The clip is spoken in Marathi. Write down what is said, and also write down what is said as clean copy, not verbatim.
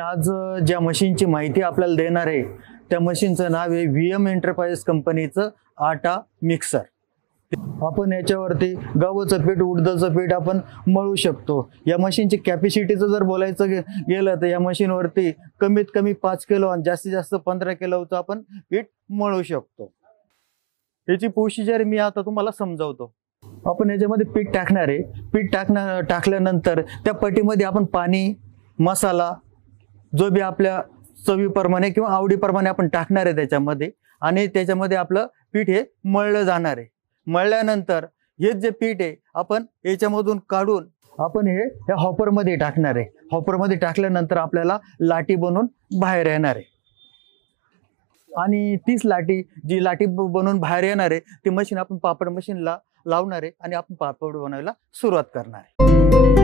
आज ज्या मशीनची माहिती आपल्याला देणार आहे त्या मशीनचं नाव आहे VM एंटरप्राइजेस कंपनीचं आटा मिक्सर। आपण याच्यावरती गव्हाचं पीठ उडदाचं पीठ आपण मळू शकतो। या मशीनची कॅपॅसिटीचं जर बोलायचं गेलं तर या मशीनवरती कमीत कमी 5 किलो आणि जास्तीत जास्त 15 किलोचं आपण पीठ मळू शकतो। याची प्रोसिजर मी आता तुम्हाला समजावतो। आपण याच्यामध्ये पीठ टाकणार आहे। पीठ टाकल्यानंतर त्या पट्टीमध्ये आपण पाणी, मसाला जो भी आपल्या चवीप्रमाणे किंवा आवडीप्रमाणे आपण टाकणार आहे त्याच्यामध्ये, आणि त्याच्यामध्ये आपलं पीठ हे मळलं जाणार आहे। मळल्यानंतर हे जे पीठ आहे आपण याच्यामधून काढून आपण हे हॉपरमध्ये टाकणार आहे। हॉपरमध्ये टाकल्यानंतर आपल्याला लाटी बनवून बाहेर येणार आहे, आणि तीच जी लाटी बनवून बाहेर येणार आहे ती मशीन आपण पापड मशीनला लावणार आहे आणि आपण पापड बनवायला सुरुवात करणार आहे।